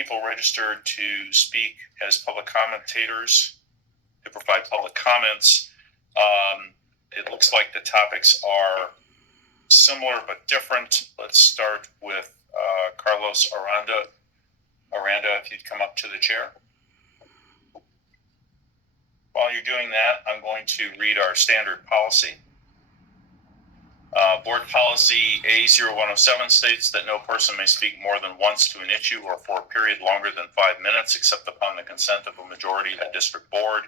people registered to speak as public commentators to provide public comments. It looks like the topics are similar but different. Let's start with Carlos Aranda. Aranda, if you'd come up to the chair. While you're doing that, I'm going to read our standard policy. Board Policy A0107 states that no person may speak more than once to an issue or for a period longer than 5 minutes, except upon the consent of a majority of the district board.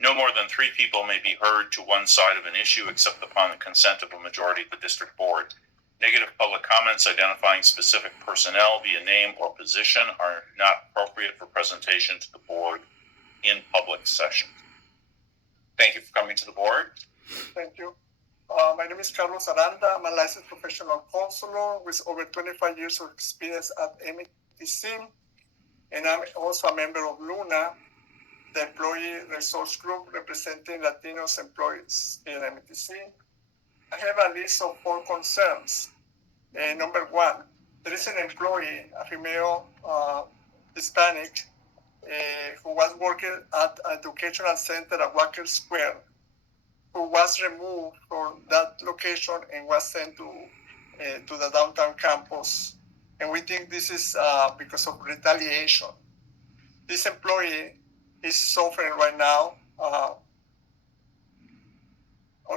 No more than 3 people may be heard to one side of an issue, except upon the consent of a majority of the district board. Negative public comments identifying specific personnel via name or position are not appropriate for presentation to the board in public session. Thank you for coming to the board. Thank you. My name is Carlos Aranda. I'm a licensed professional counselor with over 25 years of experience at MATC, and I'm also a member of LUNA, the employee resource group representing Latinos employees in MATC. I have a list of 4 concerns. Number 1, there is an employee, a female Hispanic, who was working at an educational center at Walker Square, who was removed from that location and was sent to the downtown campus. And we think this is because of retaliation. This employee is suffering right now. All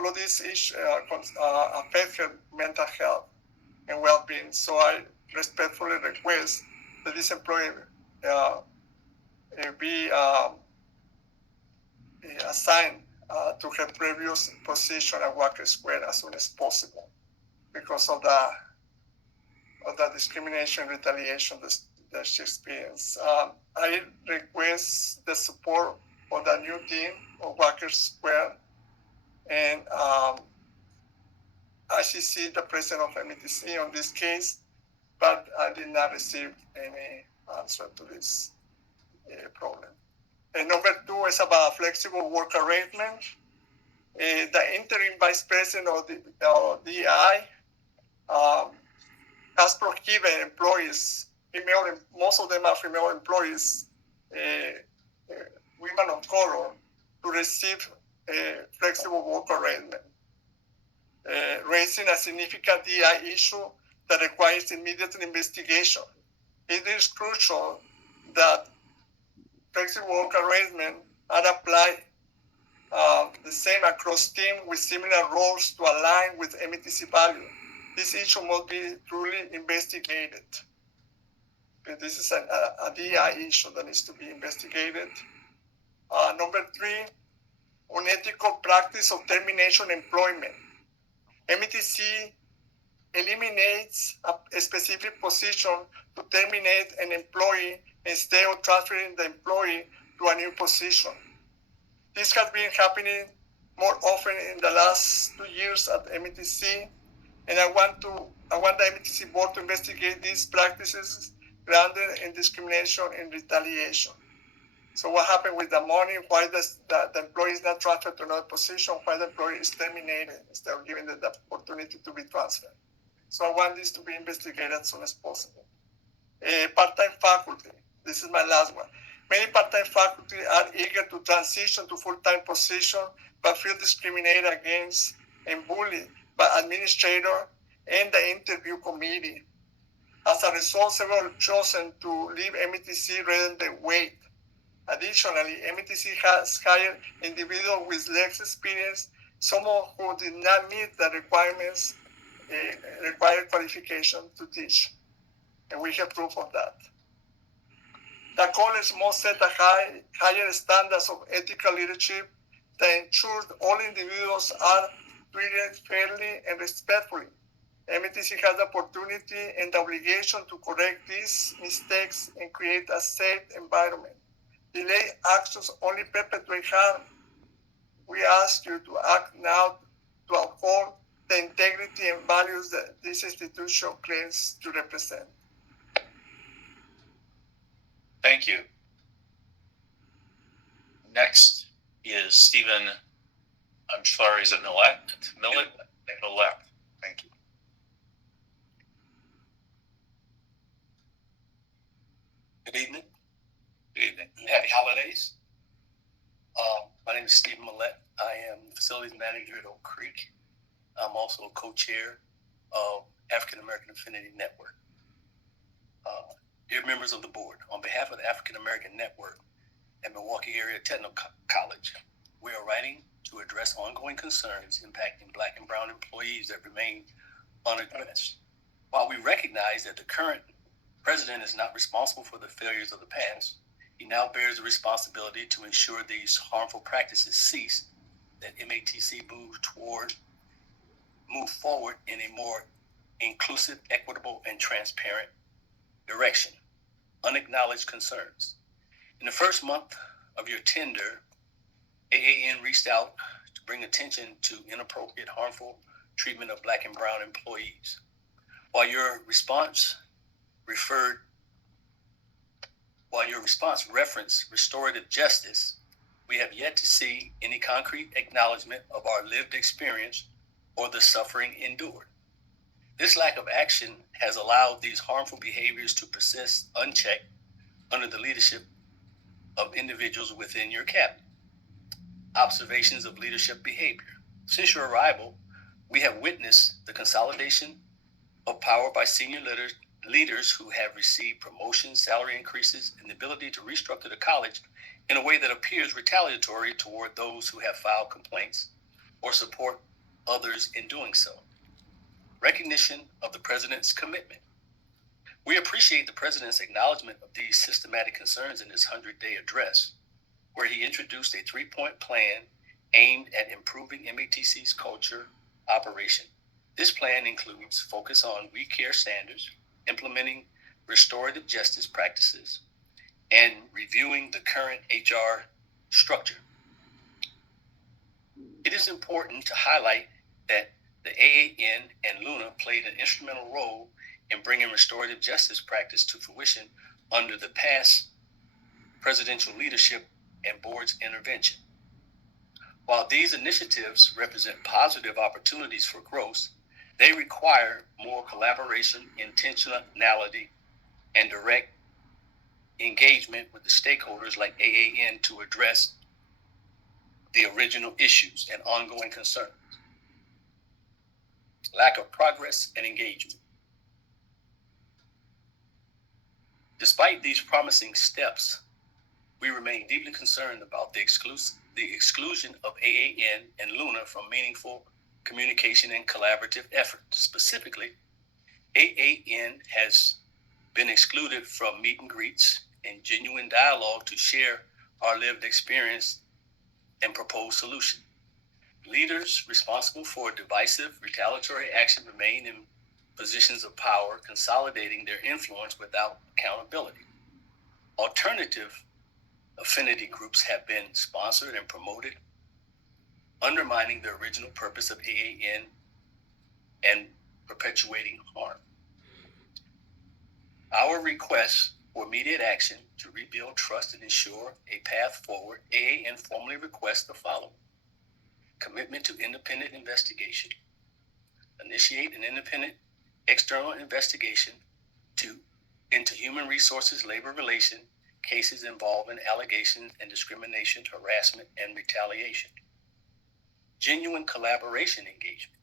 of these issues affect her mental health and well-being. So I respectfully request that this employee be assigned to her previous position at Walker Square as soon as possible because of the discrimination, retaliation that she experienced. I request the support of the new team of Walker Square and ICC, the president of MATC on this case, but I did not receive any answer to this problem. And number 2 is about flexible work arrangement. The interim vice president of the DI has prohibited employees, most of them are female employees, women of color, to receive a flexible work arrangement, raising a significant DI issue that requires immediate investigation. It is crucial that flexible work arrangement are applied the same across teams with similar roles to align with MATC value. This issue must be truly investigated. This is a DI issue that needs to be investigated. Number 3, unethical practice of termination employment. MATC eliminates a specific position to terminate an employee instead of transferring the employee to a new position. This has been happening more often in the last 2 years at MATC, and I want the MATC board to investigate these practices grounded in discrimination and retaliation. So what happened with the money? Why the employee is not transferred to another position? Why the employee is terminated instead of giving them the opportunity to be transferred? So I want this to be investigated as soon as possible. Part-time faculty. This is my last one. Many part-time faculty are eager to transition to full-time position, but feel discriminated against and bullied by administrator and the interview committee. As a result, several have chosen to leave MATC rather than wait. Additionally, MATC has hired individuals with less experience, some who did not meet the requirements, required qualification to teach. And we have proof of that. The college must set a higher standards of ethical leadership that ensures all individuals are treated fairly and respectfully. MATC has the opportunity and the obligation to correct these mistakes and create a safe environment. Delayed actions only perpetuate harm. We ask you to act now to uphold the integrity and values that this institution claims to represent. Thank you. Next is Stephen, I'm sorry, is it Millet? Millet? Thank you. Good evening. Good evening. Happy holidays. My name is Stephen Millett. I am the facilities manager at Oak Creek. I'm also a co-chair of African American Affinity Network. Dear members of the board, on behalf of the African American Network at Milwaukee Area Technical College, we are writing to address ongoing concerns impacting Black and Brown employees that remain unaddressed. While we recognize that the current president is not responsible for the failures of the past, he now bears the responsibility to ensure these harmful practices cease, that MATC move forward in a more inclusive, equitable, and transparent direction. Unacknowledged concerns. In the first month of your tenure, AAN reached out to bring attention to inappropriate, harmful treatment of Black and Brown employees. While your response referenced restorative justice, we have yet to see any concrete acknowledgement of our lived experience or the suffering endured. This lack of action has allowed these harmful behaviors to persist unchecked under the leadership of individuals within your cabinet. Observations of leadership behavior. Since your arrival, we have witnessed the consolidation of power by senior leaders who have received promotions, salary increases, and the ability to restructure the college in a way that appears retaliatory toward those who have filed complaints or support others in doing so. Recognition of the president's commitment. We appreciate the president's acknowledgement of these systematic concerns in his 100-day address, where he introduced a 3-point plan aimed at improving MATC's culture operation. This plan includes focus on We Care standards, implementing restorative justice practices, and reviewing the current HR structure. It is important to highlight that the AAN and LUNA played an instrumental role in bringing restorative justice practice to fruition under the past presidential leadership and board's intervention. While these initiatives represent positive opportunities for growth, they require more collaboration, intentionality, and direct engagement with the stakeholders like AAN to address the original issues and ongoing concerns. Lack of progress and engagement. Despite these promising steps, we remain deeply concerned about the exclusion of AAN and LUNA from meaningful communication and collaborative effort. Specifically, AAN has been excluded from meet and greets and genuine dialogue to share our lived experience and propose solutions. Leaders responsible for divisive, retaliatory action remain in positions of power, consolidating their influence without accountability. Alternative affinity groups have been sponsored and promoted, undermining the original purpose of AAN and perpetuating harm. Our request for immediate action to rebuild trust and ensure a path forward, AAN formally requests the following: commitment to independent investigation, initiate an independent external investigation into human resources, labor relation cases involving allegations and discrimination, harassment, and retaliation. Genuine collaboration engagement.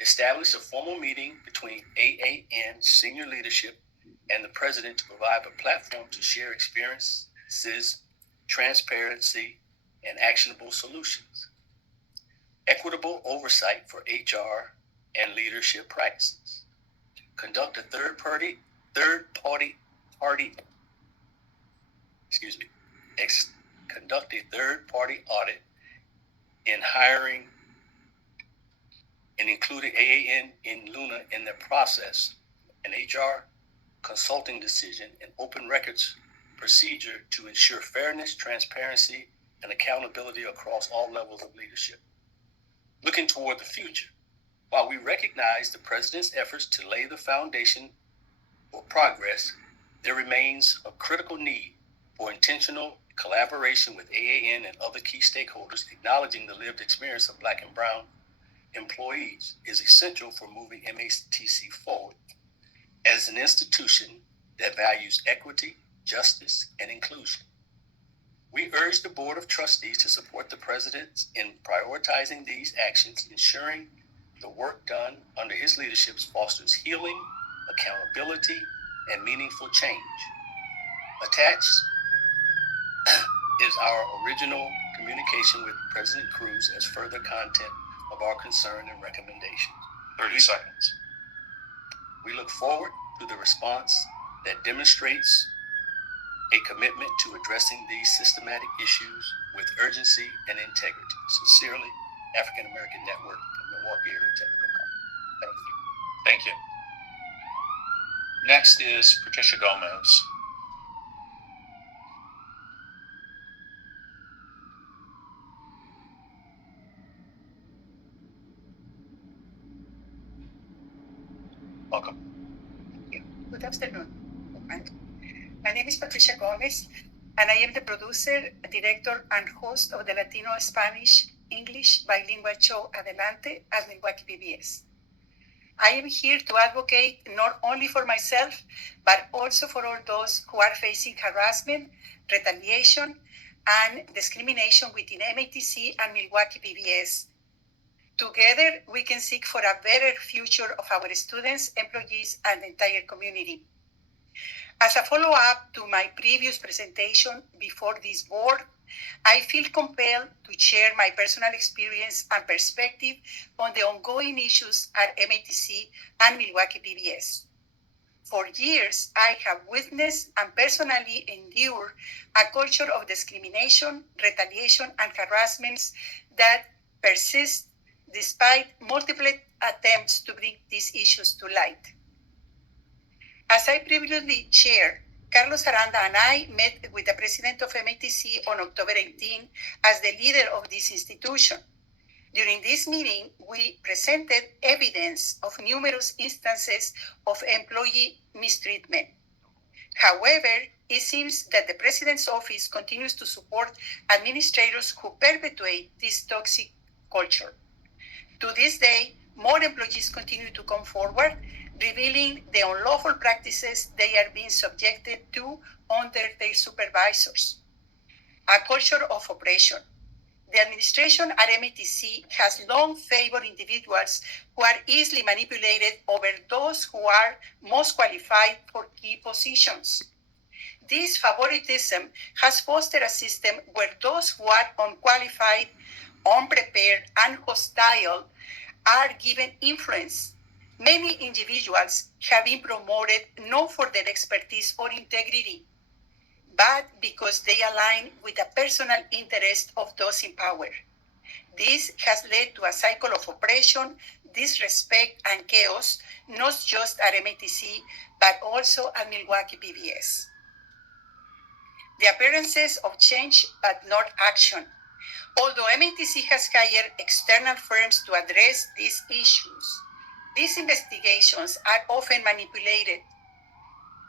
Establish a formal meeting between AAN senior leadership and the president to provide a platform to share experiences, transparency, and actionable solutions. Equitable oversight for HR and leadership practices. Conduct a conduct a third-party audit in hiring and including AAN and LUNA in the process, an HR consulting decision, and open records procedure to ensure fairness, transparency, and accountability across all levels of leadership. Looking toward the future, while we recognize the president's efforts to lay the foundation for progress, there remains a critical need for intentional collaboration with AAN and other key stakeholders. Acknowledging the lived experience of Black and Brown employees is essential for moving MATC forward as an institution that values equity, justice, and inclusion. We urge the Board of Trustees to support the President in prioritizing these actions, ensuring the work done under his leadership fosters healing, accountability, and meaningful change. Attached is our original communication with President Cruz as further content of our concern and recommendations. 30 seconds. We look forward to the response that demonstrates a commitment to addressing these systematic issues with urgency and integrity. Sincerely, African American Network and Milwaukee Area Technical College. Thank you. Thank you. Next is Patricia Gomez. Welcome. Good afternoon. My name is Patricia Gomez, and I am the producer, director, and host of the Latino, Spanish, English bilingual show Adelante at Milwaukee PBS. I am here to advocate not only for myself, but also for all those who are facing harassment, retaliation, and discrimination within MATC and Milwaukee PBS. Together, we can seek for a better future of our students, employees, and the entire community. As a follow-up to my previous presentation before this board, I feel compelled to share my personal experience and perspective on the ongoing issues at MATC and Milwaukee PBS. For years, I have witnessed and personally endured a culture of discrimination, retaliation, and harassments that persists despite multiple attempts to bring these issues to light. As I previously shared, Carlos Aranda and I met with the President of MATC on October 18 as the leader of this institution. During this meeting, we presented evidence of numerous instances of employee mistreatment. However, it seems that the President's office continues to support administrators who perpetuate this toxic culture. To this day, more employees continue to come forward, revealing the unlawful practices they are being subjected to under their supervisors. A culture of oppression. The administration at MATC has long favored individuals who are easily manipulated over those who are most qualified for key positions. This favoritism has fostered a system where those who are unqualified, unprepared, and hostile are given influence. Many individuals have been promoted not for their expertise or integrity, but because they align with the personal interest of those in power. This has led to a cycle of oppression, disrespect, and chaos, not just at MATC, but also at Milwaukee PBS. The appearances of change, but not action. Although MATC has hired external firms to address these issues, these investigations are often manipulated,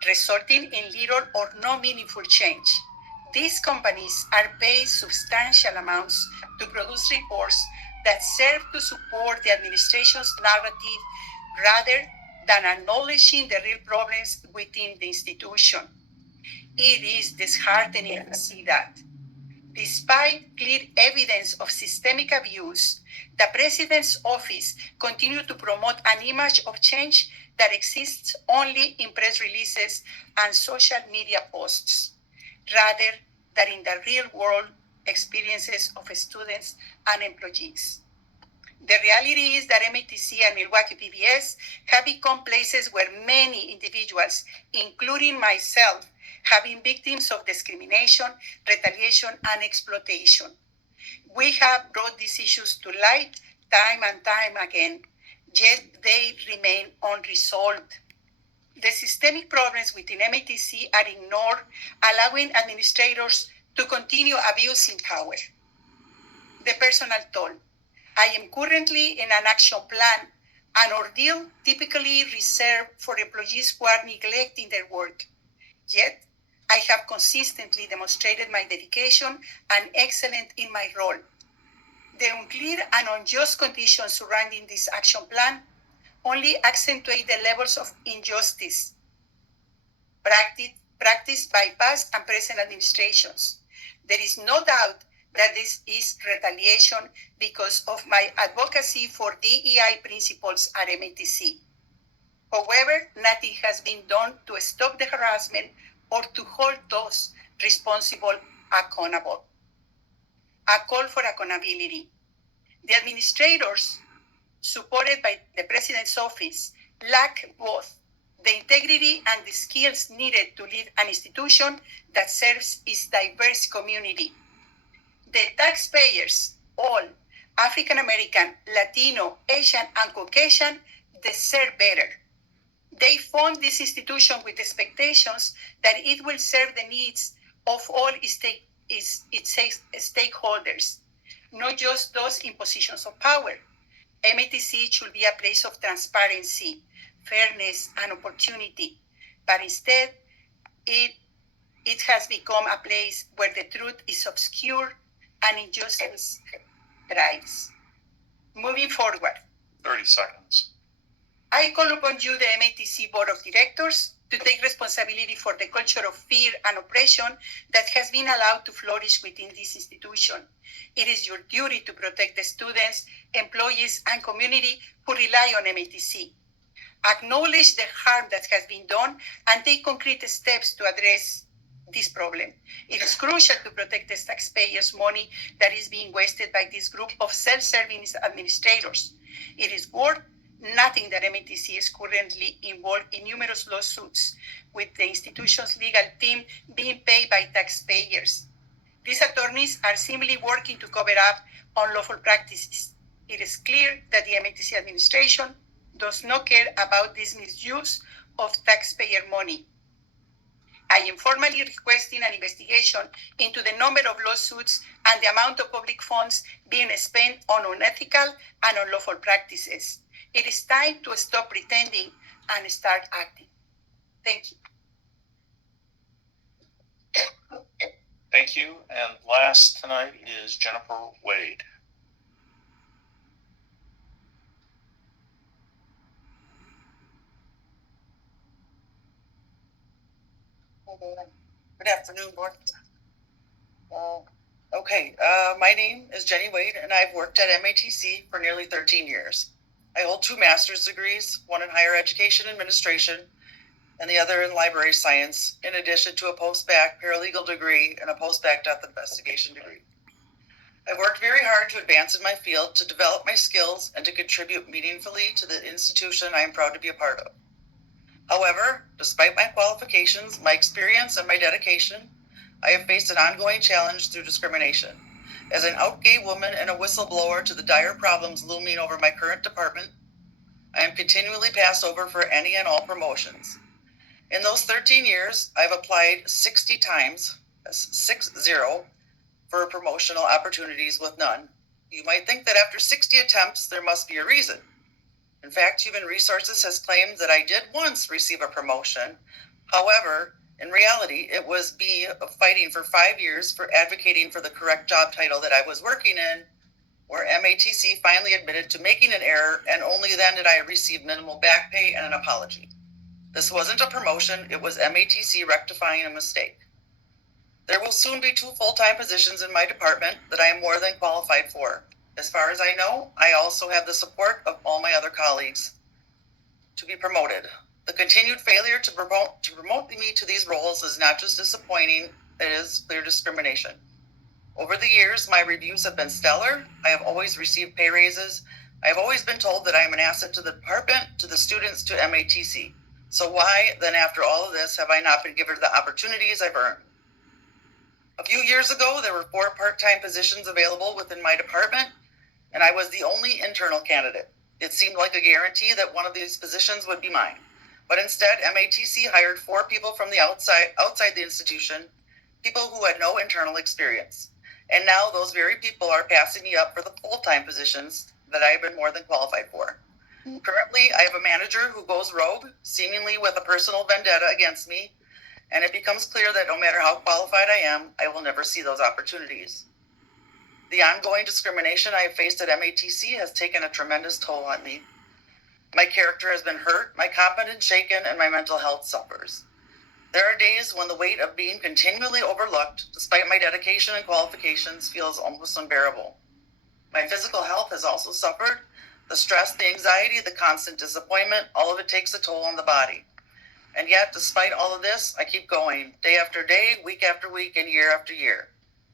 resulting in little or no meaningful change. These companies are paid substantial amounts to produce reports that serve to support the administration's narrative rather than acknowledging the real problems within the institution. It is disheartening to see that. Despite clear evidence of systemic abuse, the President's office continues to promote an image of change that exists only in press releases and social media posts, rather than in the real-world experiences of students and employees. The reality is that MATC and Milwaukee PBS have become places where many individuals, including myself, have been victims of discrimination, retaliation, and exploitation. We have brought these issues to light time and time again, yet they remain unresolved. The systemic problems within MATC are ignored, allowing administrators to continue abusing power. The personal toll. I am currently in an action plan, an ordeal typically reserved for employees who are neglecting their work. Yet, I have consistently demonstrated my dedication and excellence in my role. The unclear and unjust conditions surrounding this action plan only accentuate the levels of injustice practiced by past and present administrations. There is no doubt that this is retaliation because of my advocacy for DEI principles at MATC. However, nothing has been done to stop the harassment or to hold those responsible accountable. A call for accountability. The administrators, supported by the President's office, lack both the integrity and the skills needed to lead an institution that serves its diverse community. The taxpayers, all African American, Latino, Asian, and Caucasian, deserve better. They fund this institution with expectations that it will serve the needs of all its stakeholders, not just those in positions of power. MATC should be a place of transparency, fairness, and opportunity, but instead, it has become a place where the truth is obscure and injustice thrives. Moving forward, 30 seconds. I call upon you, the MATC Board of Directors, to take responsibility for the culture of fear and oppression that has been allowed to flourish within this institution. It is your duty to protect the students, employees, and community who rely on MATC. Acknowledge the harm that has been done and take concrete steps to address this problem. It is crucial to protect the taxpayers' money that is being wasted by this group of self-serving administrators. It is worth nothing that MATC is currently involved in numerous lawsuits, with the institution's legal team being paid by taxpayers. These attorneys are simply working to cover up unlawful practices. It is clear that the MATC administration does not care about this misuse of taxpayer money. I am formally requesting an investigation into the number of lawsuits and the amount of public funds being spent on unethical and unlawful practices. It is time to stop pretending and start acting. Thank you. Thank you. And last tonight is Jennifer Wade. Good afternoon, Board. My name is Jenny Wade, and I've worked at MATC for nearly 13 years. I hold 2 master's degrees, one in higher education administration and the other in library science, in addition to a post-bac paralegal degree and a post-bac death investigation degree. I've worked very hard to advance in my field, to develop my skills, and to contribute meaningfully to the institution I am proud to be a part of. However, despite my qualifications, my experience, and my dedication, I have faced an ongoing challenge through discrimination. As an out gay woman and a whistleblower to the dire problems looming over my current department, I am continually passed over for any and all promotions. In those 13 years, I've applied 60 times, that's 60, for promotional opportunities with none. You might think that after 60 attempts, there must be a reason. In fact, Human Resources has claimed that I did once receive a promotion. However, in reality, it was me fighting for 5 years for advocating for the correct job title that I was working in, where MATC finally admitted to making an error, and only then did I receive minimal back pay and an apology. This wasn't a promotion, it was MATC rectifying a mistake. There will soon be 2 full-time positions in my department that I am more than qualified for. As far as I know, I also have the support of all my other colleagues to be promoted. The continued failure to promote me to these roles is not just disappointing, it is clear discrimination. Over the years, my reviews have been stellar. I have always received pay raises. I have always been told that I am an asset to the department, to the students, to MATC. So why, then, after all of this, have I not been given the opportunities I've earned? A few years ago, there were 4 part-time positions available within my department, and I was the only internal candidate. It seemed like a guarantee that one of these positions would be mine. But instead, MATC hired 4 people from the outside the institution, people who had no internal experience. And now those very people are passing me up for the full-time positions that I have been more than qualified for. Currently, I have a manager who goes rogue, seemingly with a personal vendetta against me, and it becomes clear that no matter how qualified I am, I will never see those opportunities. The ongoing discrimination I have faced at MATC has taken a tremendous toll on me. My character has been hurt, my confidence shaken, and my mental health suffers. There are days when the weight of being continually overlooked, despite my dedication and qualifications, feels almost unbearable. My physical health has also suffered. The stress, the anxiety, the constant disappointment, all of it takes a toll on the body. And yet, despite all of this, I keep going, day after day, week after week, and year after year.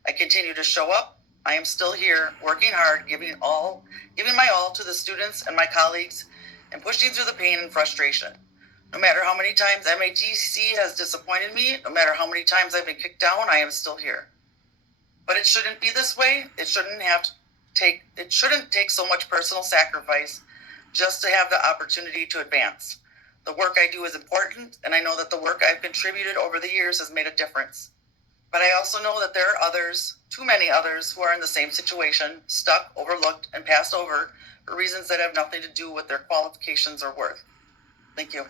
I continue to show up. I am still here, working hard, giving my all to the students and my colleagues, and pushing through the pain and frustration. No matter how many times MATC has disappointed me, no matter how many times I've been kicked down, I am still here. But it shouldn't be this way. It shouldn't take so much personal sacrifice just to have the opportunity to advance. The work I do is important, and I know that the work I've contributed over the years has made a difference. But I also know that there are others, too many others, who are in the same situation, stuck, overlooked, and passed over for reasons that have nothing to do with their qualifications or worth. Thank you.